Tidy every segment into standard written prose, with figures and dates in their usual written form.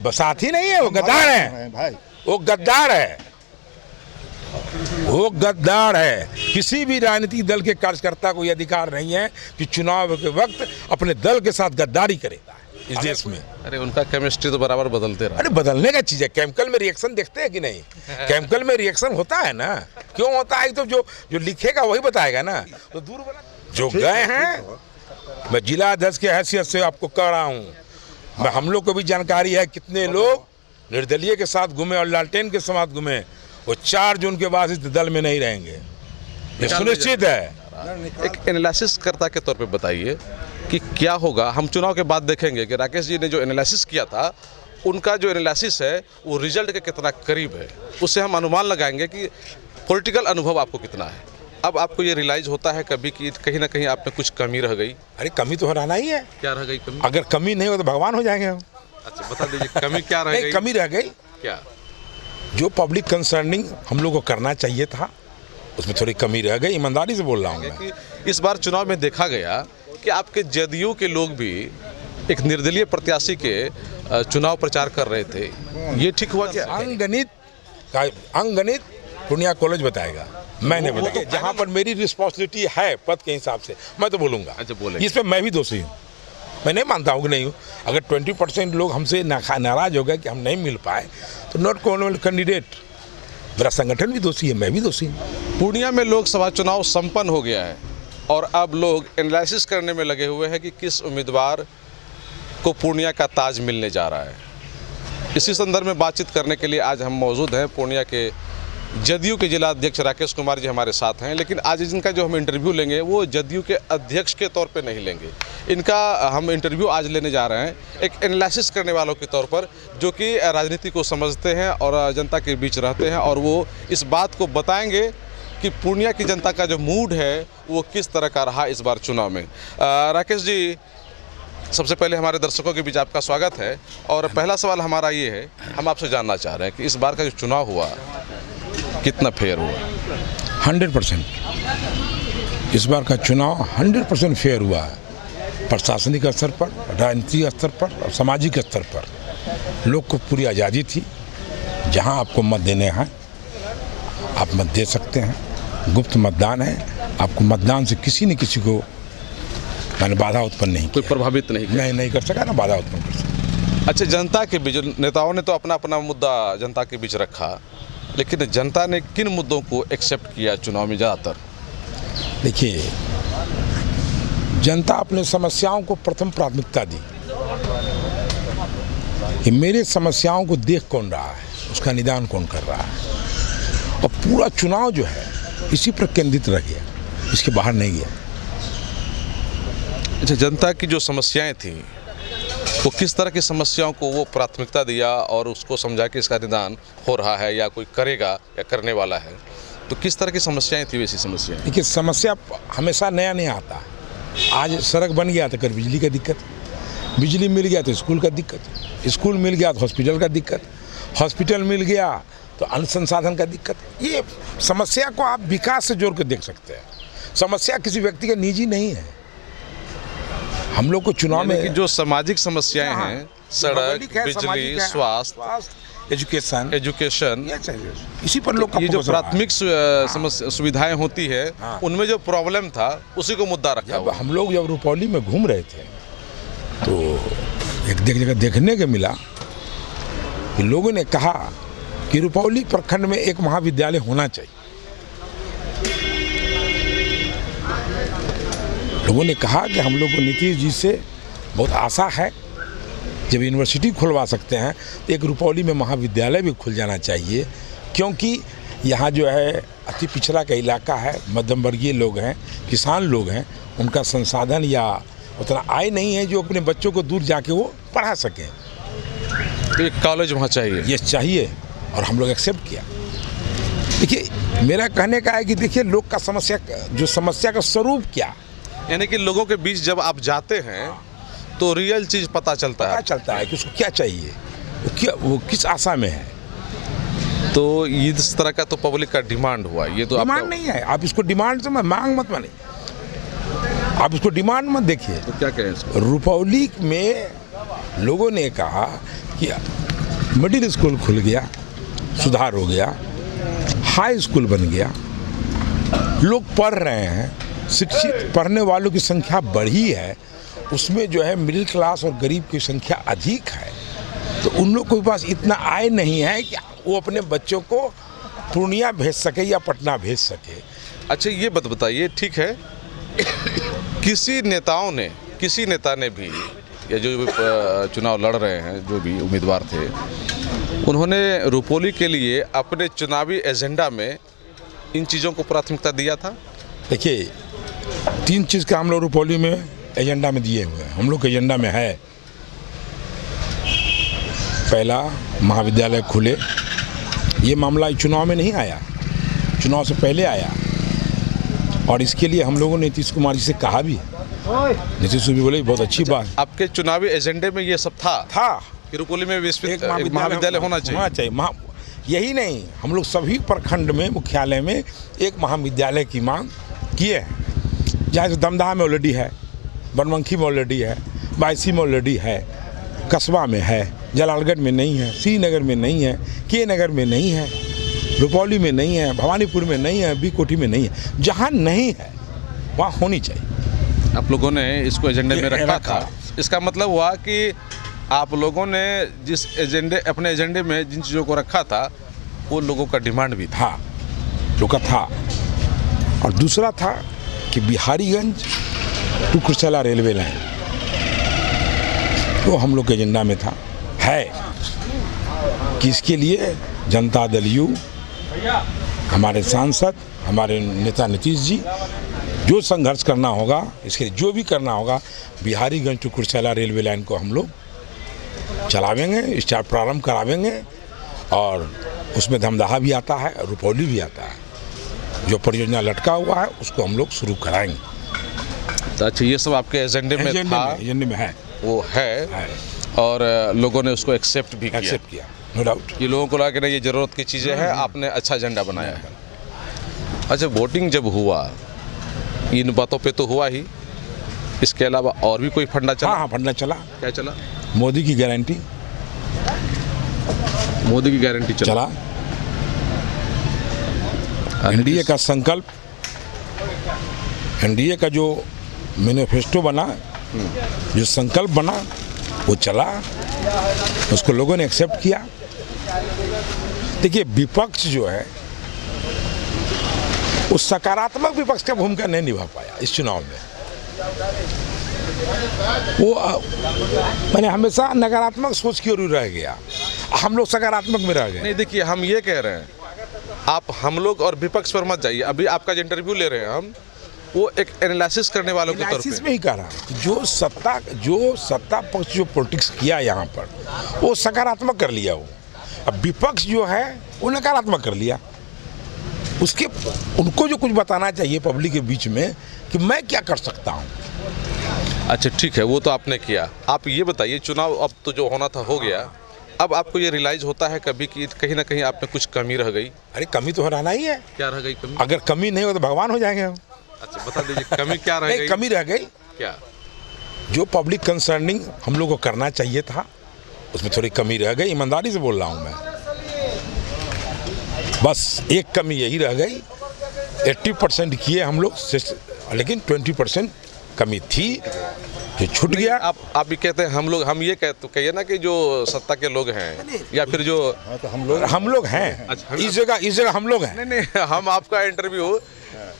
साथी नहीं है, वो गद्दार है भाई। वो गद्दार है, वो गद्दार है। किसी भी राजनीतिक दल के कार्यकर्ता को यह अधिकार नहीं है कि चुनाव के वक्त अपने दल के साथ गद्दारी करेगा इस देश में। अरे उनका केमिस्ट्री तो बराबर बदलते रहा। अरे बदलने का चीज है, केमिकल में रिएक्शन देखते हैं कि नहीं? केमिकल में रिएक्शन होता है ना, क्यों होता है? तो जो लिखेगा वही बताएगा ना। तो दूर वाला जो गए हैं, मैं जिला अध्यक्ष की हैसियत से आपको कह रहा हूँ, मैं हम लोग को भी जानकारी है कितने लोग निर्दलीय के साथ घूमे और लालटेन के साथ घूमे। वो 4 जून के बाद इस दल में नहीं रहेंगे, ये सुनिश्चित है। एक एनालिसिस कर्ता के तौर पे बताइए कि क्या होगा। हम चुनाव के बाद देखेंगे कि राकेश जी ने जो एनालिसिस किया था, उनका जो एनालिसिस है वो रिजल्ट के कितना करीब है, उससे हम अनुमान लगाएंगे कि पॉलिटिकल अनुभव आपको कितना है। अब आपको ये रियलाइज होता है कभी कि कहीं ना कहीं आप में कुछ कमी रह गई? अरे कमी तो रहना ही है। क्या रह गई कमी? अगर कमी नहीं हो तो भगवान हो जाएंगे हम। अच्छा बता दीजिए, कमी क्या रह गई? कमी रह गई क्या? जो पब्लिक कंसर्निंग हम लोग को करना चाहिए था, उसमें थोड़ी कमी रह गई। ईमानदारी से बोल रहा हूँ मैं। कि इस बार चुनाव में देखा गया कि आपके जदयू के लोग भी एक निर्दलीय प्रत्याशी के चुनाव प्रचार कर रहे थे, ये ठीक हुआ क्या? अंगणित पूर्णिया कॉलेज बताएगा, मैंने बताया। जहाँ पर मेरी रिस्पॉन्सिबिलिटी है पद के हिसाब से, मैं तो बोलूँगा। अच्छा बोलेंगे। इस पर मैं भी दोषी हूँ, मैं नहीं मानता हूँ कि नहीं हूँ। अगर 20% लोग हमसे नाराज हो गए कि हम नहीं मिल पाए, तो नॉट कॉन्वेंट कैंडिडेट, मेरा संगठन भी दोषी है, मैं भी दोषी हूँ। पूर्णिया में लोकसभा चुनाव संपन्न हो गया है और अब लोग एनालिसिस करने में लगे हुए हैं कि किस उम्मीदवार को पूर्णिया का ताज मिलने जा रहा है। इसी संदर्भ में बातचीत करने के लिए आज हम मौजूद हैं। पूर्णिया के जदयू के जिला अध्यक्ष राकेश कुमार जी हमारे साथ हैं, लेकिन आज जिनका जो हम इंटरव्यू लेंगे वो जदयू के अध्यक्ष के तौर पे नहीं लेंगे। इनका हम इंटरव्यू आज लेने जा रहे हैं एक एनालिसिस करने वालों के तौर पर, जो कि राजनीति को समझते हैं और जनता के बीच रहते हैं, और वो इस बात को बताएंगे कि पूर्णिया की जनता का जो मूड है वो किस तरह का रहा इस बार चुनाव में। राकेश जी, सबसे पहले हमारे दर्शकों के बीच आपका स्वागत है, और पहला सवाल हमारा ये है, हम आपसे जानना चाह रहे हैं कि इस बार का जो चुनाव हुआ कितना फेयर हुआ? 100%। इस बार का चुनाव 100% फेयर हुआ है, प्रशासनिक स्तर पर, राजनीतिक स्तर पर और सामाजिक स्तर पर। लोग को पूरी आज़ादी थी, जहां आपको मत देने हैं आप मत दे सकते हैं। गुप्त मतदान है, आपको मतदान से किसी न किसी को मैंने बाधा उत्पन्न नहीं कोई प्रभावित नहीं कर सका ना, बाधा उत्पन्न कर सका। अच्छा, जनता के बीच नेताओं ने तो अपना अपना मुद्दा जनता के बीच रखा, लेकिन जनता ने किन मुद्दों को एक्सेप्ट किया चुनाव में ज़्यादातर? देखिए, जनता अपने समस्याओं को प्रथम प्राथमिकता दी कि मेरे समस्याओं को देख कौन रहा है, उसका निदान कौन कर रहा है, और पूरा चुनाव जो है इसी पर केंद्रित रह गया, इसके बाहर नहीं गया। अच्छा, जनता की जो समस्याएं थी वो किस तरह की समस्याओं को वो प्राथमिकता दिया और उसको समझा कि इसका निदान हो रहा है या कोई करेगा या करने वाला है, तो किस तरह की समस्याएं थी वैसी समस्याएं? देखिए, समस्या हमेशा नया नहीं आता। आज सड़क बन गया तो कर बिजली का दिक्कत, बिजली मिल गया तो स्कूल का दिक्कत, स्कूल मिल गया तो हॉस्पिटल का दिक्कत, हॉस्पिटल मिल गया तो अन्य संसाधन का दिक्कत। ये समस्या को आप विकास से जोड़ कर देख सकते हैं। समस्या किसी व्यक्ति का निजी नहीं है। हम लोग को चुनाव में जो सामाजिक समस्याएं हैं, सड़क, बिजली, स्वास्थ्य, एजुकेशन, इसी पर लोग ये जो प्राथमिक सुविधाएं होती है, उनमें जो प्रॉब्लम था उसी को मुद्दा रखा हुआ। हम लोग जब रुपौली में घूम रहे थे तो एक जगह देखने को मिला कि लोगों ने कहा कि रुपौली प्रखंड में एक महाविद्यालय होना चाहिए। लोगों ने कहा कि हम लोग को नीतीश जी से बहुत आशा है, जब यूनिवर्सिटी खुलवा सकते हैं तो एक रुपौली में महाविद्यालय भी खुल जाना चाहिए, क्योंकि यहाँ जो है अति पिछड़ा का इलाका है, मध्यम वर्गीय लोग हैं, किसान लोग हैं, उनका संसाधन या उतना आय नहीं है जो अपने बच्चों को दूर जाके वो पढ़ा सकें। तो एक कॉलेज वहाँ चाहिए, ये चाहिए, और हम लोग एक्सेप्ट किया। देखिए, मेरा कहने का है कि देखिए, लोग का समस्या का स्वरूप क्या, यानी कि लोगों के बीच जब आप जाते हैं तो रियल चीज़ पता चलता है कि उसको क्या चाहिए, वो किस आशा में है। तो इस तरह का तो पब्लिक का डिमांड हुआ, ये तो डिमांड नहीं है। आप इसको डिमांड से मांग मत माने, आप इसको डिमांड मत देखिए। तो क्या कहें इसको? रुपौली में लोगों ने कहा कि मिडिल स्कूल खुल गया, सुधार हो गया, हाई स्कूल बन गया, लोग पढ़ रहे हैं, शिक्षित पढ़ने वालों की संख्या बढ़ी है, उसमें जो है मिडिल क्लास और गरीब की संख्या अधिक है। तो उन लोगों के पास इतना आय नहीं है कि वो अपने बच्चों को पूर्णिया भेज सके या पटना भेज सके। अच्छा ये बताइए, ठीक है, किसी नेता ने भी, या जो चुनाव लड़ रहे हैं जो भी उम्मीदवार थे, उन्होंने रुपोली के लिए अपने चुनावी एजेंडा में इन चीज़ों को प्राथमिकता दिया था? देखिए, 3 चीज़ का हम लोग रुपौली में एजेंडा में दिए हुए हैं। हम लोग के एजेंडा में है, पहला महाविद्यालय खुले। ये मामला चुनाव में नहीं आया, चुनाव से पहले आया, और इसके लिए हम लोगों ने नीतीश कुमार जी से कहा भी है। नीतीश जी बोले बहुत अच्छी बात। आपके चुनावी एजेंडे में ये सब था कि रुपोली में एक महाविद्यालय होना चाहिए। यही नहीं, हम लोग सभी प्रखंड में, मुख्यालय में एक महाविद्यालय की मांग किए हैं। जहाँ से दमदहा में ऑलरेडी है, बनमनखी में ऑलरेडी है, बायसी में ऑलरेडी है, कस्बा में है, जलालगढ़ में नहीं है, श्रीनगर में नहीं है, के नगर में नहीं है, रुपौली में नहीं है, भवानीपुर में नहीं है, बी कोठी में नहीं है। जहाँ नहीं है वहाँ होनी चाहिए। आप लोगों ने इसको एजेंडे में रखा था। इसका मतलब हुआ कि आप लोगों ने जिस अपने एजेंडे में जिन चीज़ों को रखा था, वो लोगों का डिमांड भी था, लोग का था। और दूसरा था कि Biharigunj to Kursela railway line, वो हम लोग के एजेंडा में था, है कि इसके लिए जनता दल यू, हमारे सांसद, हमारे नेता नीतीश जी, जो संघर्ष करना होगा, इसके लिए जो भी करना होगा, Biharigunj to Kursela railway line को हम लोग चलावेंगे, स्टार्ट प्रारंभ करावेंगे। और उसमें दमदहा भी आता है, रुपौली भी आता है। जो परियोजना लटका हुआ है उसको हम लोग शुरू कराएंगे। तो अच्छा, ये सब आपके एजेंडे में था? एजेंडे में है, वो है। और लोगों ने उसको एक्सेप्ट भी किया, नो डाउट। ये लोगों को लगा कि नहीं, ये ज़रूरत की चीज़ें हैं, आपने अच्छा एजेंडा बनाया है। अच्छा, वोटिंग जब हुआ, इन बातों पे तो हुआ ही, इसके अलावा और भी कोई फंडा चला? हाँ, फंडा चला। क्या चला? मोदी की गारंटी। मोदी की गारंटी चला। एनडीए का संकल्प, एनडीए का जो मैनिफेस्टो बना, जो संकल्प बना, वो चला, उसको लोगों ने एक्सेप्ट किया। देखिए, विपक्ष जो है वो सकारात्मक विपक्ष का भूमिका नहीं निभा पाया इस चुनाव में। वो मैंने हमेशा नकारात्मक सोच की ओर रह गया, हम लोग सकारात्मक में रह गए। नहीं, देखिए, हम ये कह रहे हैं, आप हम लोग और विपक्ष पर मत जाइए। अभी आपका जो इंटरव्यू ले रहे हैं हम, वो एक एनालिसिस करने वालों के तौर पे में ही कह रहा हूँ। जो सत्ता पक्ष जो पॉलिटिक्स किया यहाँ पर, वो सकारात्मक कर लिया। वो अब विपक्ष जो है वो नकारात्मक कर लिया। उसके उनको जो कुछ बताना चाहिए पब्लिक के बीच में कि मैं क्या कर सकता हूँ। अच्छा, ठीक है, वो तो आपने किया। आप ये बताइए, चुनाव अब तो जो होना था हो गया, अब आपको ये रियलाइज होता है कभी कि कहीं ना कहीं आप में कुछ कमी रह गई? अरे कमी तो रहना ही है। क्या रह गई कमी? अगर कमी नहीं हो तो भगवान हो जाएंगे हम। अच्छा, बता दीजिए, कमी क्या रह गई? कमी रह गई क्या? जो पब्लिक कंसर्निंग हम लोग को करना चाहिए था, उसमें थोड़ी कमी रह गई। ईमानदारी से बोल रहा हूँ मैं, बस एक कमी यही रह गई। 80% किए हम लोग, लेकिन 20% कमी थी जो छूट गया। आप भी कहते हैं हम लोग, हम ये कहते कहिए ना कि जो सत्ता के लोग हैं, या फिर जो तो हम लोग हैं। अच्छा, इस जगह हम लोग हैं। नहीं, हम आपका इंटरव्यू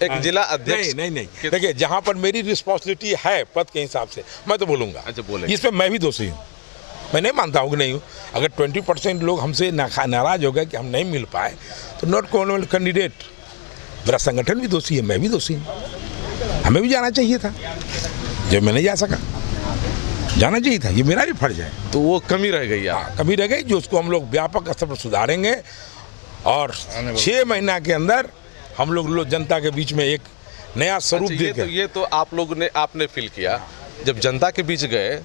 एक जिला अध्यक्ष। नहीं, देखिए, जहाँ पर मेरी रिस्पॉन्सिबिलिटी है पद के हिसाब से, मैं तो बोलूँगा। अच्छा, बोलेंगे। इसमें मैं भी दोषी हूँ, मैं नहीं मानता हूँ कि नहीं हूँ। अगर 20% लोग हमसे नाराज हो गए कि हम नहीं मिल पाए, तो नॉट क्वालिफाइड कैंडिडेट, मेरा संगठन भी दोषी है, मैं भी दोषी हूँ। हमें भी जाना चाहिए था, जब मैं नहीं जा सका, जाना चाहिए था, ये मेरा भी फर्ज है। तो वो कमी रह गई। कमी रह गई, जो उसको हम लोग व्यापक स्तर पर सुधारेंगे। और 6 महीना के अंदर हम लोग जनता के बीच में एक नया स्वरूप देंगे। ये तो आप लोग ने, आपने फील किया जब जनता के बीच गए,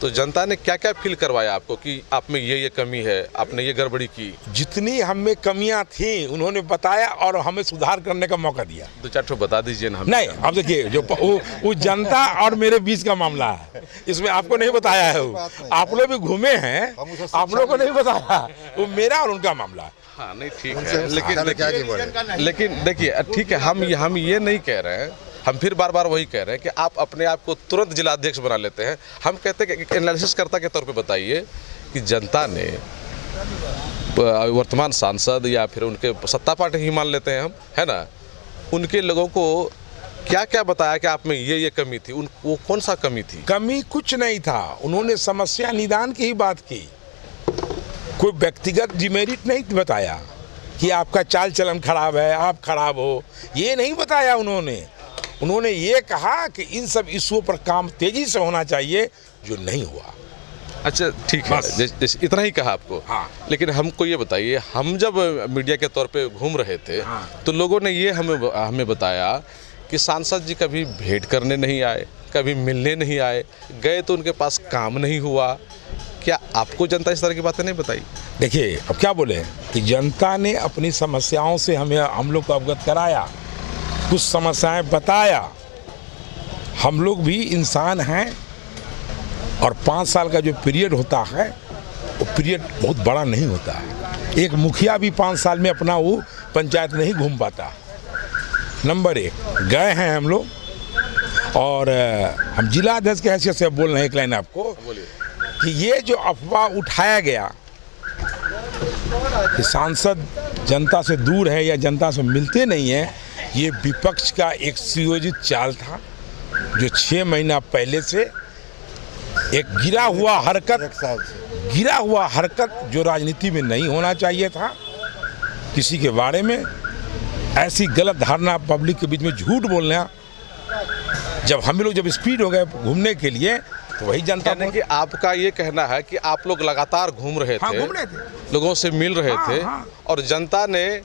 तो जनता ने क्या क्या फील करवाया आपको कि आप में ये कमी है, आपने ये गड़बड़ी की? जितनी हम में कमियां थी उन्होंने बताया और हमें सुधार करने का मौका दिया। 2-4 ठो बता दीजिए ना। नहीं, अब देखिए जो वो जनता और मेरे बीच का मामला है, इसमें आपको नहीं बताया है। वो आप लोग भी घूमे हैं, आप लोग को नहीं बताया, वो मेरा और उनका मामला है। हाँ नहीं ठीक है, लेकिन देखिए ठीक है, हम ये नहीं कह रहे हैं, हम फिर बार बार वही कह रहे हैं कि आप अपने आप को तुरंत जिलाध्यक्ष बना लेते हैं। हम कहते हैं कि एनालिसिस करता के तौर पे बताइए कि जनता ने वर्तमान सांसद या फिर उनके सत्ता पार्टी ही मान लेते हैं हम, है ना, उनके लोगों को क्या क्या बताया कि आप में ये कमी थी, वो कौन सा कमी थी? कमी कुछ नहीं था, उन्होंने समस्या निदान की ही बात की, कोई व्यक्तिगत डिमेरिट नहीं बताया कि आपका चाल चलन खराब है, आप खराब हो, ये नहीं बताया उन्होंने ये कहा कि इन सब इश्यूओं पर काम तेजी से होना चाहिए, जो नहीं हुआ। अच्छा ठीक है, जैसे इतना ही कहा आपको। हाँ। लेकिन हमको ये बताइए, हम जब मीडिया के तौर पे घूम रहे थे, हाँ। तो लोगों ने ये हमें बताया कि सांसद जी कभी भेंट करने नहीं आए, कभी मिलने नहीं आए, गए तो उनके पास काम नहीं हुआ। क्या आपको जनता इस तरह की बातें नहीं बताई? देखिए अब क्या बोले कि जनता ने अपनी समस्याओं से हम लोग को अवगत कराया, कुछ समस्याएं बताया। हम लोग भी इंसान हैं और 5 साल का जो पीरियड होता है वो पीरियड बहुत बड़ा नहीं होता है। एक मुखिया भी 5 साल में अपना वो पंचायत नहीं घूम पाता। नंबर 1 गए हैं हम लोग, और हम जिला अध्यक्ष के हैसियत से बोल रहे हैं, एक लाइन आपको कि ये जो अफवाह उठाया गया कि सांसद जनता से दूर है या जनता से मिलते नहीं हैं, ये विपक्ष का एक सुयोजित चाल था, जो 6 महीना पहले से एक गिरा हुआ हरकत जो राजनीति में नहीं होना चाहिए था, किसी के बारे में ऐसी गलत धारणा, पब्लिक के बीच में झूठ बोलना। जब हम लोग जब स्पीड हो गए घूमने के लिए, तो वही जनता कि आपका ये कहना है कि आप लोग लगातार घूम रहे थे, घूम रहे थे, लोगों से मिल रहे थे, और जनता ने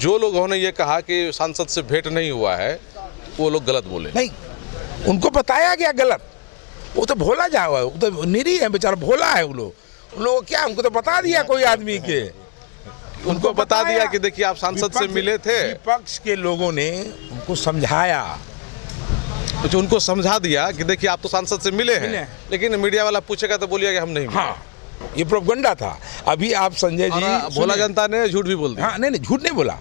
जो लोगों ने ये कहा कि सांसद से भेंट नहीं हुआ है, वो लोग गलत बोले। नहीं, उनको बताया गया गलत, वो तो भोला जा हुआ है, वो तो निरी है बेचारा, भोला है। उन लोगों क्या, उनको तो बता दिया कोई आदमी के, उनको बता दिया कि देखिए आप सांसद से मिले थे। विपक्ष के लोगों ने उनको समझाया, तो उनको समझा दिया कि देखिए आप तो सांसद से मिले हैं, लेकिन मीडिया वाला पूछेगा तो बोलिए कि हम नहीं मिले। हाँ, ये प्रोपगंडा था। अभी आप संजय जी, भोला जनता ने झूठ भी बोल दिया। हाँ नहीं, झूठ नहीं बोला।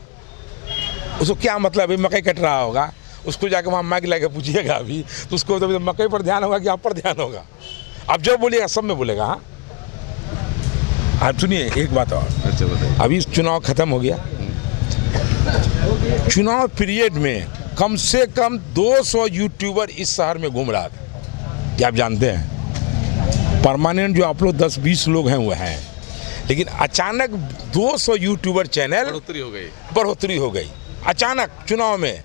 उसको क्या मतलब है, मकई कट रहा होगा, उसको जाकर वहाँ माइक लगा पूछिएगा अभी, तो उसको तो मकई पर ध्यान होगा कि आप पर ध्यान होगा। अब जो बोलिएगा सब में बोलेगा। हाँ, आप सुनिए एक बात और। अच्छा बताइए। अभी चुनाव खत्म हो गया, चुनाव पीरियड में कम से कम 200 यूट्यूबर इस शहर में घूम रहा था, क्या आप जानते हैं? परमानेंट जो आप लोग 10-20 लोग हैं वो हैं, लेकिन अचानक 200 यूट्यूबर चैनल बढ़ोतरी हो गई अचानक चुनाव में।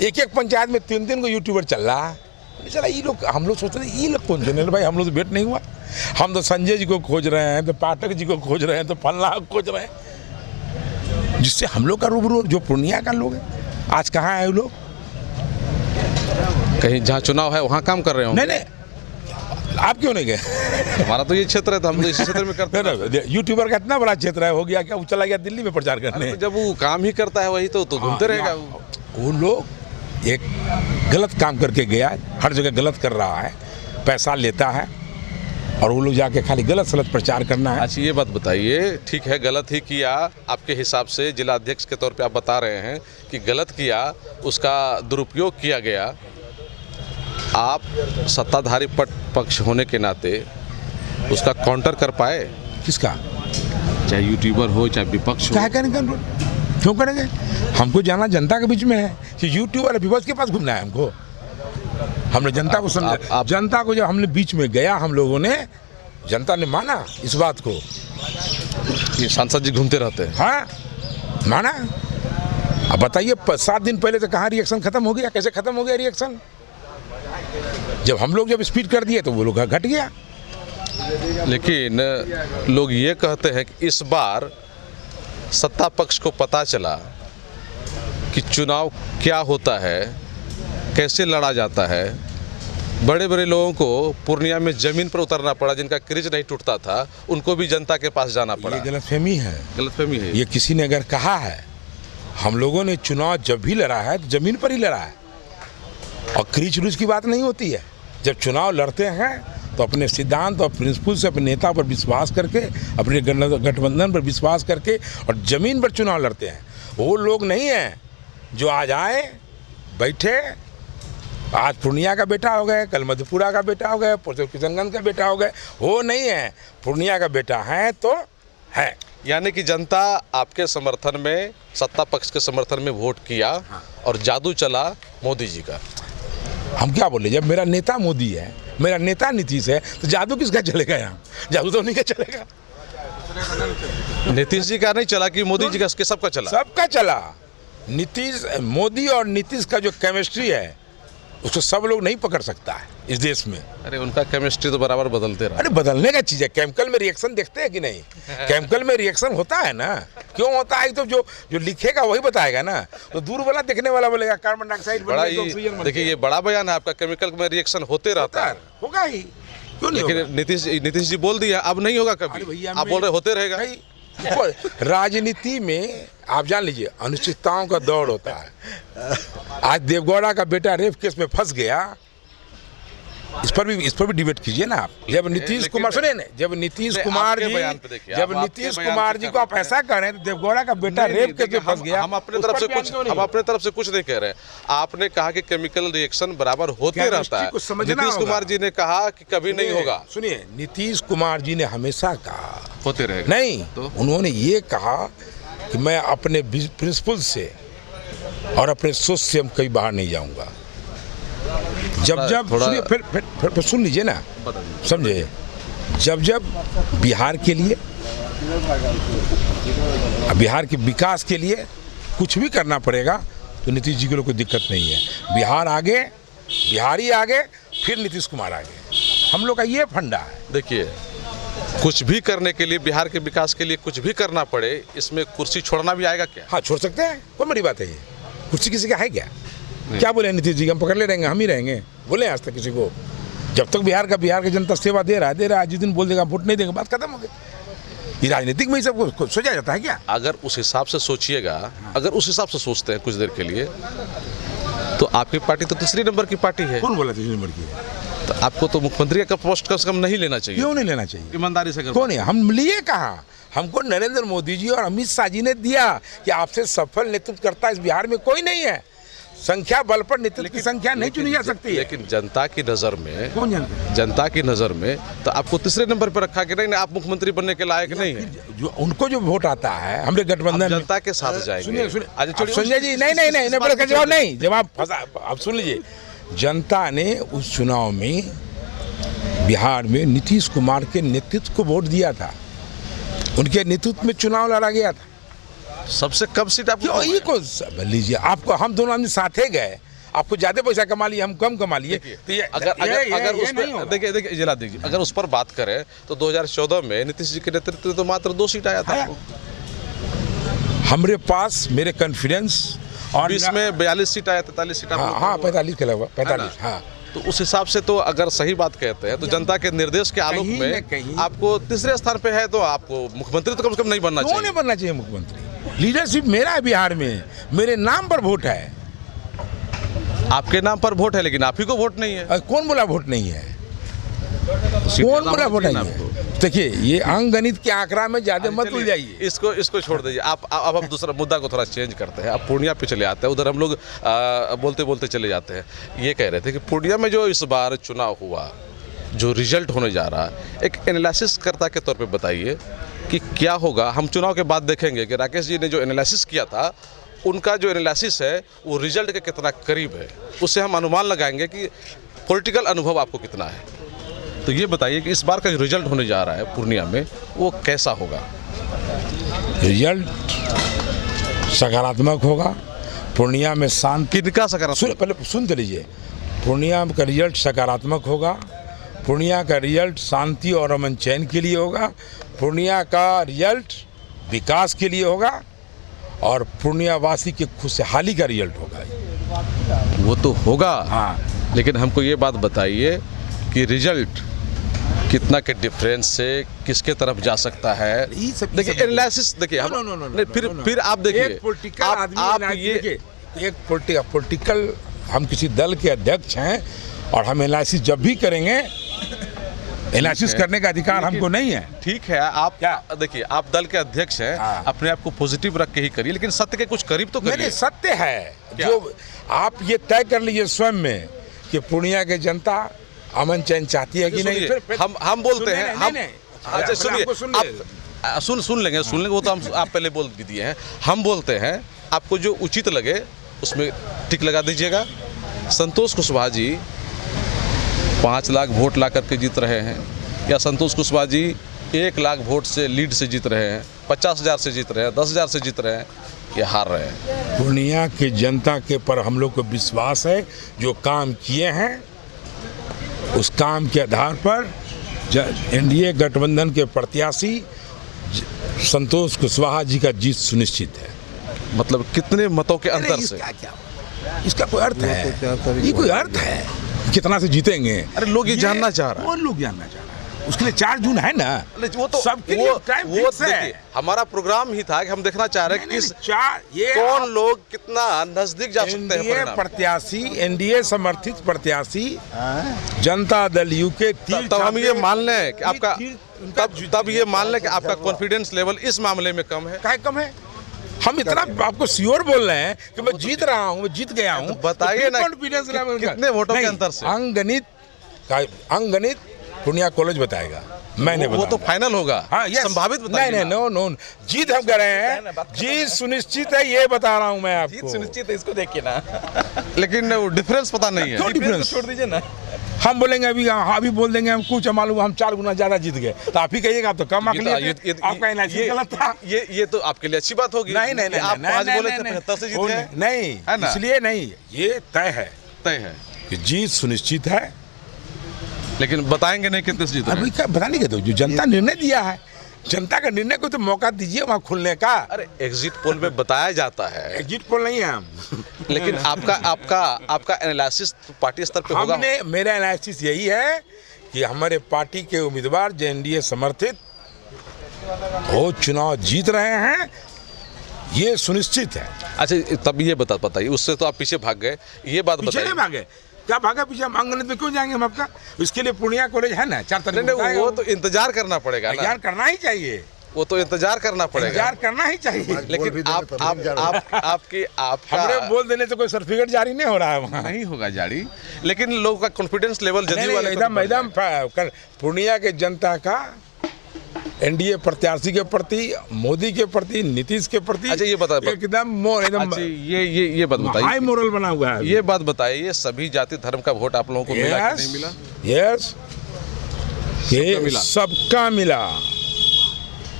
एक पंचायत में 3-3 को यूट्यूबर चल रहा है। चला ये लोग, हम लोग सोचते थे ये लोग कौन चैनल भाई, हम लोग तो भेंट नहीं हुआ, हम तो संजय जी को खोज रहे हैं, तो पाठक जी को खोज रहे हैं, तो फल्ला खोज रहे हैं, जिससे हम लोग का रूबरू जो पूर्णिया का लोग है आज कहाँ है वो लोग? कहीं जहाँ चुनाव है वहाँ काम कर रहे हो? नहीं, आप क्यों नहीं गए? हमारा तो ये क्षेत्र है, तो हम तो इसी क्षेत्र में करते हैं। यूट्यूबर का इतना बड़ा क्षेत्र है, हो गया क्या, वो चला गया दिल्ली में प्रचार करने। तो जब वो काम ही करता है वही तो घूमते रहेगा। वो लोग एक गलत काम करके गया, हर जगह गलत कर रहा है, पैसा लेता है, और वो लोग जाके खाली गलत सलत प्रचार करना है। अच्छा ये बात बताइए, ठीक है गलत ही किया आपके हिसाब से, जिला अध्यक्ष के तौर पे आप बता रहे हैं कि गलत किया, उसका दुरुपयोग किया गया, आप सत्ताधारी पक्ष होने के नाते उसका काउंटर कर पाए? किसका? चाहे यूट्यूबर हो चाहे विपक्ष हो। क्या करेंगे, क्यों करेंगे? हमको जाना जनता के बीच में है कि यूट्यूबर और विपक्ष के पास घूमना है हमको। हमने जनता को समझा, जनता को जब हमने बीच में गया, हम लोगों ने, जनता ने माना इस बात को कि सांसद जी घूमते रहते हैं। हाँ माना। अब बताइए 7 दिन पहले तो कहाँ रिएक्शन खत्म हो गया, कैसे खत्म हो गया रिएक्शन? जब हम लोग जब स्पीड कर दिए तो वो लोग घट गया। लेकिन लोग ये कहते हैं कि इस बार सत्ता पक्ष को पता चला कि चुनाव क्या होता है, कैसे लड़ा जाता है, बड़े बड़े लोगों को पूर्णिया में जमीन पर उतरना पड़ा, जिनका क्रीज नहीं टूटता था, उनको भी जनता के पास जाना पड़ा। ये गलतफहमी है, गलतफहमी है। ये किसी ने अगर कहा है, हम लोगों ने चुनाव जब भी लड़ा है तो जमीन पर ही लड़ा है, और क्रीज रूज की बात नहीं होती है। जब चुनाव लड़ते हैं तो अपने सिद्धांत और प्रिंसिपल से, अपने नेता पर विश्वास करके, अपने गठबंधन पर विश्वास करके और जमीन पर चुनाव लड़ते हैं। वो लोग नहीं हैं जो आज आए बैठे, आज पूर्णिया का बेटा हो गए, कल मधेपुरा का बेटा हो गए, परसों किशनगंज का बेटा हो गए। वो नहीं है, पूर्णिया का बेटा है तो है। यानी कि जनता आपके समर्थन में, सत्ता पक्ष के समर्थन में वोट किया और जादू चला मोदी जी का। हम क्या बोले, जब मेरा नेता मोदी है, मेरा नेता नीतीश है, तो जादू किसका चलेगा? यहाँ जादू तो नहीं का चलेगा। नीतीश जी का नहीं चला कि मोदी जी का, सबका चला? सबका चला। नीतीश, मोदी और नीतीश का जो केमिस्ट्री है उसको सब लोग नहीं पकड़ सकता है इस देश में। अरे उनका केमिस्ट्री तो बराबर बदलते रहा। अरे बदलने का चीज़ है, केमिकल में रिएक्शन देखते हैं कि नहीं? केमिकल में रिएक्शन होता है ना, क्यों होता है? तो जो लिखेगा वही बताएगा ना। तो दूर वाला देखने वाला बोलेगा कार्बन डाइऑक्साइड बड़ा ही, देखिए ये बड़ा बयान है आपका, केमिकल में रिएक्शन होते रहता है। होगा ही, क्यों नहीं? लेकिन नीतीश जी बोल दिया अब नहीं होगा कभी, आप बोल रहे होते रहेगा। राजनीति में आप जान लीजिए अनिश्चितताओं का दौर होता है। आज देवगौड़ा का बेटा रेप केस में फंस गया, इस पर भी डिबेट कीजिए ना आप। जब नीतीश कुमार, सुनिए ना, जब नीतीश कुमार जी को आप ऐसा करें तो देवगौड़ा का बेटा रेप केस में फंस गया। हम अपने तरफ से कुछ नहीं कह रहे। आपने कहा कि केमिकल रिएक्शन बराबर होते रहता है। नीतीश कुमार जी ने कहा कि कभी नहीं होगा। सुनिए, नीतीश कुमार जी ने हमेशा कहा होते रहेगा। नहीं, उन्होंने ये कहा कि मैं अपने प्रिंसिपल से और अपने सोच से हम कहीं बाहर नहीं जाऊंगा। जब सुनिए, फिर सुन लीजिए ना, समझे। जब बिहार के लिए, बिहार के विकास के लिए कुछ भी करना पड़ेगा तो नीतीश जी के लिए कोई दिक्कत नहीं है। बिहार आगे, बिहारी आगे, फिर नीतीश कुमार आगे। हम लोग का ये फंडा है। देखिए, कुछ भी करने के लिए, बिहार के विकास के लिए कुछ भी करना पड़े, इसमें कुर्सी छोड़ना भी आएगा क्या? हाँ, छोड़ सकते हैं, कोई बड़ी बात है। ये कुर्सी किसी का है क्या? क्या बोले नीतीश जी, हम पकड़ ले रहेंगे, हम ही रहेंगे? बोले आज तक किसी को? जब तक बिहार की जनता सेवा दे रहा है, जिस दिन बोल देगा वोट नहीं देगा, बात खत्म हो गई। ये राजनीतिक में ही सब सोचा जाता है क्या? अगर उस हिसाब से सोचिएगा, अगर उस हिसाब से सोचते हैं कुछ देर के लिए, तो आपकी पार्टी तो तीसरी नंबर की पार्टी है। कौन बोला तीसरी नंबर की? तो आपको तो मुख्यमंत्री का पोस्ट कम से कम नहीं लेना चाहिए। क्यों नहीं लेना चाहिए? ईमानदारी से कौन है? हम लिए कहाँ? हमको नरेंद्र मोदी जी और अमित शाह जी ने दिया कि आपसे सफल नेतृत्व करता इस बिहार में कोई नहीं है। संख्या बल पर नेतृत्व की संख्या नहीं चुनी जा सकती है। लेकिन जनता की नजर में, कौन जनता? जनता की नजर में तो आपको तीसरे नंबर पर रखा कि नहीं, आप मुख्यमंत्री बनने के लायक नहीं है। जो उनको जो वोट आता है, हमने गठबंधन जनता के साथ जाएंगे। संजय जी, नहीं, जवाब नहीं, जवाब आप सुन लीजिए। जनता ने उस चुनाव में बिहार में नीतीश कुमार के नेतृत्व को वोट दिया था। उनके नेतृत्व में चुनाव लड़ा गया था। सबसे कम सीट आपको ये कौन लीजिए, आपको हम दोनों आदमी साथे गए, आपको ज्यादा पैसा कमा लिए, हम कम कमा लिए। तो ये अगर उस पर देखिए जिला दीजिए, अगर उस पर बात करें तो 2014 में नीतीश जी के नेतृत्व तो मात्र 2 सीट आया था। हमारे पास मेरे कॉन्फिडेंस और इसमें 42 सीट आया, 43 सीट। हाँ, 45 के लगभग 45। हाँ, तो उस हिसाब से तो अगर सही बात कहते हैं तो जनता के निर्देश के आलोक में आपको तीसरे स्थान पे है, तो आपको मुख्यमंत्री तो कम से कम नहीं बनना चाहिए। नहीं बनना चाहिए मुख्यमंत्री। लीडरशिप मेरा है बिहार में, मेरे नाम पर वोट है। आपके नाम पर वोट है, लेकिन आप ही को वोट नहीं है। कौन बोला वोट नहीं है? कौन बोला वोट नहीं है? देखिए, ये अंकगणित के आंकड़ा में ज्यादा मत भूल जाइए। इसको छोड़ दीजिए। अब हम दूसरा मुद्दा को थोड़ा चेंज करते हैं। अब पूर्णिया पे चले आते हैं। उधर हम लोग बोलते बोलते चले जाते हैं। ये कह रहे थे कि पूर्णिया में जो इस बार चुनाव हुआ, जो रिजल्ट होने जा रहा है, एक एनालिसिस कर्ता के तौर पे बताइए कि क्या होगा। हम चुनाव के बाद देखेंगे कि राकेश जी ने जो एनालिसिस किया था, उनका जो एनालिसिस है वो रिजल्ट के कितना करीब है, उससे हम अनुमान लगाएंगे कि पॉलिटिकल अनुभव आपको कितना है। तो ये बताइए कि इस बार का जो रिजल्ट होने जा रहा है पूर्णिया में, वो कैसा होगा? रिजल्ट सकारात्मक होगा। पूर्णिया में शांति किनका सकारात्मक? पहले सुन तो लीजिए। पूर्णिया का रिजल्ट सकारात्मक होगा। पूर्णिया का रिजल्ट शांति और अमन चैन के लिए होगा। पूर्णिया का रिजल्ट विकास के लिए होगा और पूर्णिया वासी की खुशहाली का रिजल्ट होगा। वो तो होगा। हाँ, लेकिन हमको ये बात बताइए कि रिजल्ट कितना के डिफरेंस से किसके तरफ जा सकता है। देखिए एनालिसिस देखिए हम नहीं, फिर आप देखिए एक पॉलिटिकल आदमी आप ये एक पॉलिटिकल हम किसी दल के अध्यक्ष हैं और हम एनालिसिस जब भी करेंगे, एनालिसिस करने का अधिकार हमको नहीं है। ठीक है, आप क्या देखिए आप दल के अध्यक्ष हैं, हाँ। अपने आप को पॉजिटिव रख के ही करिए, लेकिन सत्य के कुछ करीब तो नहीं करिए। सत्य है क्या? जो आप ये तय कर लीजिए स्वयं में कि पूर्णिया की जनता अमन चैन चाहती है कि नहीं। सुनिए, हम बोलते हैं हम अच्छा सुनिए आप सुन लेंगे वो तो हम आप पहले बोल भी दिए हैं। हम बोलते हैं आपको जो उचित लगे उसमें टिक लगा दीजिएगा। संतोष कुशवाहा जी 5 लाख वोट ला करके जीत रहे हैं, या संतोष कुशवाहा जी 1 लाख वोट से लीड से जीत रहे हैं, 50,000 से जीत रहे हैं, 10,000 से जीत रहे हैं, ये हार रहे हैं। पूर्णिया की जनता के पर हम लोग को विश्वास है, जो काम किए हैं उस काम के आधार पर एनडीए गठबंधन के प्रत्याशी संतोष कुशवाहा जी का जीत सुनिश्चित है। मतलब कितने मतों के अंतर से? इसका कोई अर्थ है? ये कोई अर्थ है कितना से जीतेंगे? अरे लोग ये जानना चाह रहे हैं। वो लोग जानना चाह रहे हैं, उसके लिए 4 जून है ना। वो तो सबके लिए टाइम फिक्स है। देखिए हमारा प्रोग्राम ही था कि हम देखना चाह रहे हैं कि ये कौन लोग कितना नजदीक जा सकते हैं। एनडीए प्रत्याशी, एनडीए समर्थित प्रत्याशी जनता दल यू के तब हम ये मान लें कि आपका तब ये मान लें कि आपका कॉन्फिडेंस लेवल इस मामले में कम है। काहे कम है? हम इतना आपको श्योर बोल रहे हैं कि मैं जीत रहा हूँ, मैं जीत गया हूँ। बताइए ना कॉन्फिडेंस लेवल कितने वोटों के अंतर से? अंगणित पूर्णिया कॉलेज बताएगा, मैंने वो तो फाइनल होगा। हाँ, संभावित बताइए। नहीं नो जीत हम कह रहे हैं, जीत सुनिश्चित है, ये बता रहा हूँ मैं आपको। जीत सुनिश्चित है, इसको देखिए ना। लेकिन डिफरेंस पता नहीं है। क्यों डिफरेंस? छोड़ दीजिए ना। हम बोलेंगे अभी बोल देंगे हम कुछ मालूम हम 4 गुना ज्यादा जीत गए, तो आप ही कहिएगा आप तो कम आंक लिए थे, आपका एनालिसिस गलत था। ये तो आपके लिए अच्छी बात होगी। नहीं आप 5 बोले थे 75 से जीत गए। नहीं, इसलिए नहीं, ये तय है कि जीत सुनिश्चित है। लेकिन बताएंगे नहीं कितने से जीत रहे हैं। अभी क्या बताने के दो, जो जनता निर्णय दिया है, जनता का निर्णय को तो मौका दीजिए वहाँ खुलने का। अरे एग्जिट पोल में बताया जाता है। एग्जिट पोल नहीं है हम। लेकिन आपका एनालिसिस पार्टी स्तर पे होगा। मेरा एनालिसिस यही है कि हमारे पार्टी के उम्मीदवार जो एनडीए समर्थित वो चुनाव जीत रहे हैं, ये सुनिश्चित है। अच्छा तब ये बताइए, उससे तो आप पीछे भाग गए, ये बात पीछे बताइए। नहीं भागे, क्या भागा पीछे? हम अंगणित में क्यों जाएंगे हम आपका? इसके लिए पूर्णिया कॉलेज है ना, 4 तारीख नहीं, वो तो इंतजार करना पड़ेगा ना। इंतजार करना ही चाहिए, वो तो इंतजार करना पड़ेगा। इंतजार करना ही चाहिए। लेकिन आपका हमरे बोल देने से कोई सर्टिफिकेट जारी नहीं हो रहा है वहाँ। नहीं होगा जारी, लेकिन लोगों का कॉन्फिडेंस लेवल जदयू वाले एकदम पूर्णिया के जनता का एनडीए प्रत्याशी के प्रति, मोदी के प्रति, नीतीश के प्रति अच्छा ये बताइए एकदम ये बात बताइए, हाई मोरल बना हुआ है। ये बात बताइए, ये सभी जाति धर्म का वोट आप लोगों को मिला कि नहीं मिला? यस, सबका मिला,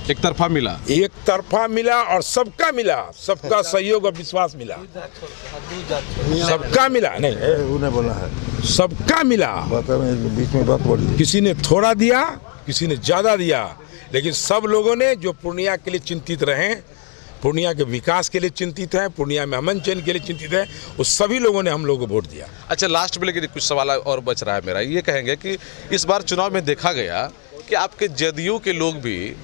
एक तरफा मिला, एक तरफा मिला और सबका मिला, सबका सहयोग और विश्वास मिला, सबका मिला। नहीं उन्हें बोला है, सबका मिला। बीच में बात बोली, किसी ने थोड़ा दिया, किसी ने ज्यादा दिया, लेकिन सब लोगों ने जो पूर्णिया के लिए चिंतित रहे, पूर्णिया के विकास के लिए चिंतित है, पूर्णिया में अमन चैन के लिए चिंतित है, उस सभी लोगों ने हम लोगों को वोट दिया। अच्छा लास्ट में लेकिन कुछ सवाल और बच रहा है मेरा, ये कहेंगे कि इस बार चुनाव में देखा गया कि आपके जदयू के लोग भी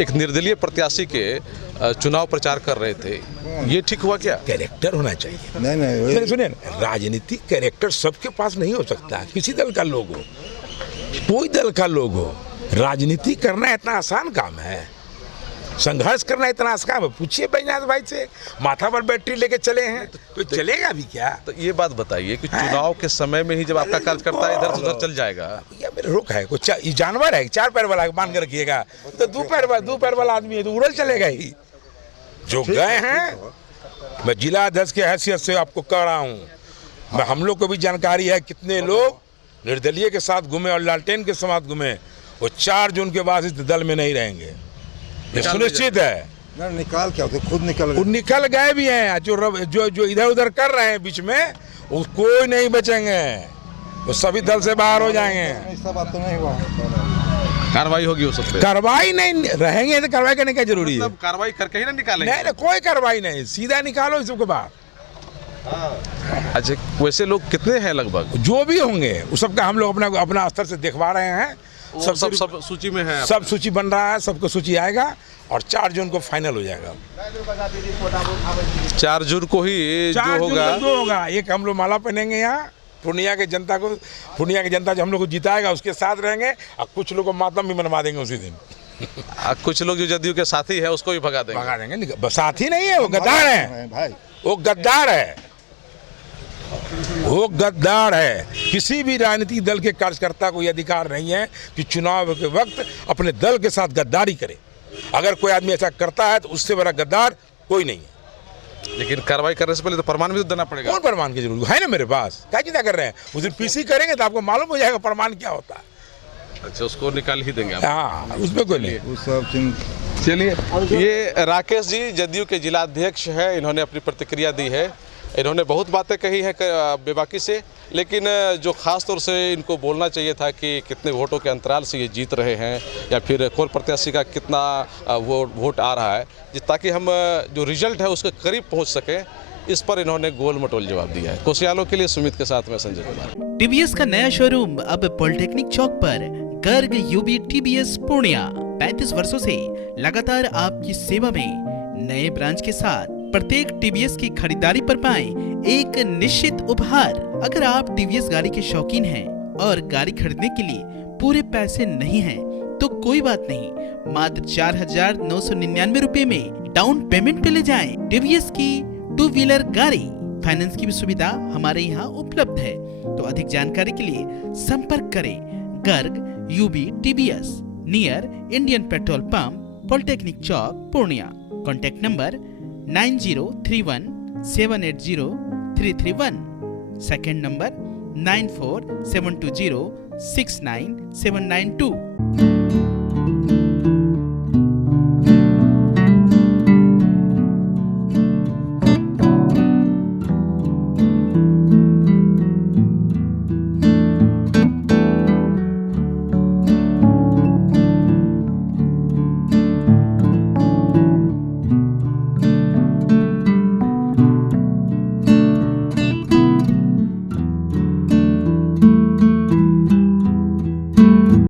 एक निर्दलीय प्रत्याशी के चुनाव प्रचार कर रहे थे, ये ठीक हुआ क्या? कैरेक्टर होना चाहिए। नहीं सुनिए, राजनीतिक कैरेक्टर सबके पास नहीं हो सकता, किसी दल का लोग हो, कोई दल का लोग हो, राजनीति करना इतना आसान काम है, संघर्ष करना इतना आसान काम है। पूछिए बैजनाथ भाई से, माथा पर बैटरी लेके चले हैं, तो चलेगा भी क्या? तो ये बात बताइए कि चुनाव के समय में ही जब आपका कार्यकर्ता इधर से उधर चल जाएगा, या मेरे रोक है कोई ये जानवर है, 4 पैर वाला मान के रखिएगा, तो 2 पैर वाला आदमी है तो उड़ल चलेगा ही। जो गए हैं, मैं जिला अध्यक्ष की हैसियत से आपको कह रहा हूँ, मैं हम लोग को भी जानकारी है कितने लोग निर्दलीय के साथ घूमे और लालटेन के साथ घूमे, वो 4 जून के बाद इस दल में नहीं रहेंगे, ये सुनिश्चित है। निकाल क्या होते, खुद निकल गए भी हैं, जो इधर उधर कर रहे हैं बीच में, वो कोई नहीं बचेंगे, वो सभी दल से बाहर हो जाएंगे। ऐसा बात तो नहीं हुआ, कार्रवाई होगी उस पर। कार्रवाई नहीं रहेंगे तो कार्रवाई करने क्या जरूरी है? कार्रवाई करके ही ना निकालेंगे? नहीं, कोई कार्रवाई नहीं, सीधा निकालो इन सबको बाहर। अच्छा, वैसे लोग कितने हैं लगभग? जो भी होंगे उस सबका हम लोग अपना अपना स्तर से देखवा रहे हैं। सब सूची में है? सब सूची बन रहा है, सबको सूची आएगा और 4 जून को फाइनल हो जाएगा। 4 जून को ही जो 4 जून होगा। को 2 होगा। एक हम लोग माला पहनेंगे यहाँ, पूर्णिया की जनता जो हम लोग को जिताएगा उसके साथ रहेंगे, और कुछ लोग को मातम भी मनवा देंगे उसी दिन। कुछ लोग जो जदयू के साथी है उसको भी भगा देंगे। साथी नहीं है, वो गद्दार है भाई। वो गद्दार है, वो गद्दार है। किसी भी राजनीतिक दल के कार्यकर्ता को यह अधिकार नहीं है कि चुनाव के वक्त अपने दल के साथ गद्दारी करे। अगर कोई आदमी ऐसा करता है तो उससे बड़ा गद्दार कोई नहीं है। लेकिन कार्रवाई करने से पहले तो प्रमाण भी तो देना पड़ेगा। कौन प्रमाण की जरूरत है? ना मेरे पास क्या चिंता कर रहे हैं, उस दिन पीसी करेंगे तो आपको मालूम हो जाएगा प्रमाण क्या होता है। अच्छा, उसको निकाल ही देंगे आप। हाँ, उसमें कोई नहीं। वो सब चलिए, ये राकेश जी जदयू के जिला अध्यक्ष है, इन्होंने अपनी प्रतिक्रिया दी है। इन्होंने बहुत बातें कही है बेबाकी से, लेकिन जो खास तौर से इनको बोलना चाहिए था कि कितने वोटों के अंतराल से ये जीत रहे हैं, या फिर कौन प्रत्याशी का कितना वोट आ रहा है, ताकि हम जो रिजल्ट है उसके करीब पहुंच सकें। इस पर इन्होंने गोल मटोल जवाब दिया है। कोसियालों के लिए सुमित के साथ में संजय कुमार। टीवीएस का नया शोरूम अब पॉलिटेक्निक चौक पर, गर्ग यूबी टीवीएस पूर्णिया। 35 वर्षों से लगातार आपकी सेवा में। नए ब्रांच के साथ प्रत्येक टीवीएस की खरीदारी पर पाएं एक निश्चित उपहार। अगर आप टीवीएस गाड़ी के शौकीन हैं और गाड़ी खरीदने के लिए पूरे पैसे नहीं हैं, तो कोई बात नहीं, मात्र 4,999 रुपए में डाउन पेमेंट पे ले जाएं टीवीएस की 2 व्हीलर गाड़ी। फाइनेंस की भी सुविधा हमारे यहाँ उपलब्ध है। तो अधिक जानकारी के लिए संपर्क करें Garg UB TVS, near Indian petrol pump, polytechnic Chowk, Purnia. Contact number 9031 780 331, second number 94 720 69792।